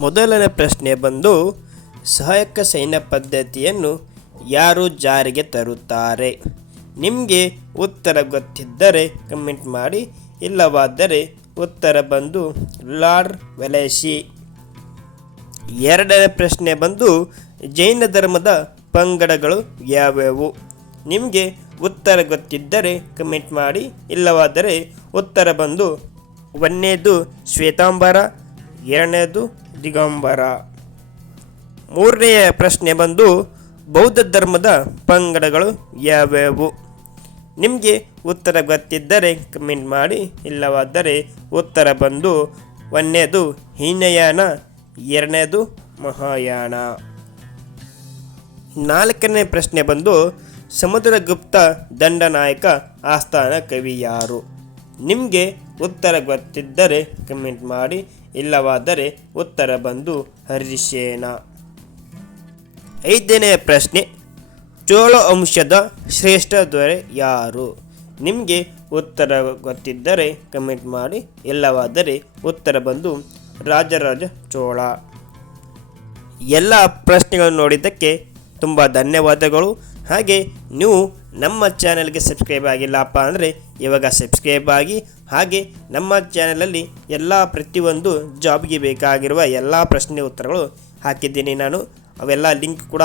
ಮೊದಲನೇ ಪ್ರಶ್ನೆ ಬಂದು, ಸಹಾಯಕ ಸೈನ್ಯ ಪದ್ಧತಿಯನ್ನು ಯಾರು ಜಾರಿಗೆ ತರುತ್ತಾರೆ? ನಿಮಗೆ ಉತ್ತರ ಗೊತ್ತಿದ್ದರೆ ಕಮೆಂಟ್ ಮಾಡಿ, ಇಲ್ಲವಾದರೆ ಉತ್ತರ ಬಂದು ಲಾರ್ಡ್ ವೆಲೆಸಿ ಎರಡನೇ ಪ್ರಶ್ನೆ ಬಂದು, ಜೈನ ಧರ್ಮದ ಪಂಗಡಗಳು ಯಾವ್ಯಾವು? ನಿಮಗೆ ಉತ್ತರ ಗೊತ್ತಿದ್ದರೆ ಕಮೆಂಟ್ ಮಾಡಿ, ಇಲ್ಲವಾದರೆ ಉತ್ತರ ಬಂದು ಒಂದನೇದು ಶ್ವೇತಾಂಬರ ಎರಡನೇದು ದಿಗಂಬರ. ಮೂರನೆಯ ಪ್ರಶ್ನೆ ಬಂದು, ಬೌದ್ಧ ಧರ್ಮದ ಪಂಗಡಗಳು ಯಾವ್ಯಾವು? ನಿಮಗೆ ಉತ್ತರ ಗೊತ್ತಿದ್ದರೆ ಕಮೆಂಟ್ ಮಾಡಿ, ಇಲ್ಲವಾದರೆ ಉತ್ತರ ಬಂದು, ಒಂದನೇದು ಹೀನಯಾನ, ಎರಡನೇದು ಮಹಾಯಾನ. ನಾಲ್ಕನೇ ಪ್ರಶ್ನೆ ಬಂದು ಸಮುದ್ರಗುಪ್ತ ದಂಡನಾಯಕ ಆಸ್ಥಾನ ಕವಿ ಯಾರು? ನಿಮಗೆ ಉತ್ತರ ಗೊತ್ತಿದ್ದರೆ ಕಮೆಂಟ್ ಮಾಡಿ ಇಲ್ಲವಾದರೆ ಉತ್ತರ ಬಂದು ಹರಿಶೇನ ಐದನೇ ಪ್ರಶ್ನೆ, ಚೋಳ ಅಂಶದ ಶ್ರೇಷ್ಠ ದೊರೆ ಯಾರು? ನಿಮಗೆ ಉತ್ತರ ಗೊತ್ತಿದ್ದರೆ ಕಮೆಂಟ್ ಮಾಡಿ, ಇಲ್ಲವಾದರೆ ಉತ್ತರ ಬಂದು ರಾಜರಾಜ ಚೋಳ. ಎಲ್ಲ ಪ್ರಶ್ನೆಗಳನ್ನು ನೋಡಿದ್ದಕ್ಕೆ ತುಂಬ ಧನ್ಯವಾದಗಳು. ಹಾಗೆ ನೀವು ನಮ್ಮ ಚಾನೆಲ್ಗೆ ಸಬ್ಸ್ಕ್ರೈಬ್ ಆಗಿಲ್ಲಪ್ಪ ಅಂದರೆ ಇವಾಗ ಸಬ್ಸ್ಕ್ರೈಬ್ ಆಗಿ ಹಾಗೆ ನಮ್ಮ ಚಾನಲಲ್ಲಿ ಎಲ್ಲ ಪ್ರತಿಯೊಂದು ಜಾಬ್ಗೆ ಬೇಕಾಗಿರುವ ಎಲ್ಲ ಪ್ರಶ್ನೆ ಉತ್ತರಗಳು ಹಾಕಿದ್ದೀನಿ ನಾನು. ಅವೆಲ್ಲ ಲಿಂಕ್ ಕೂಡ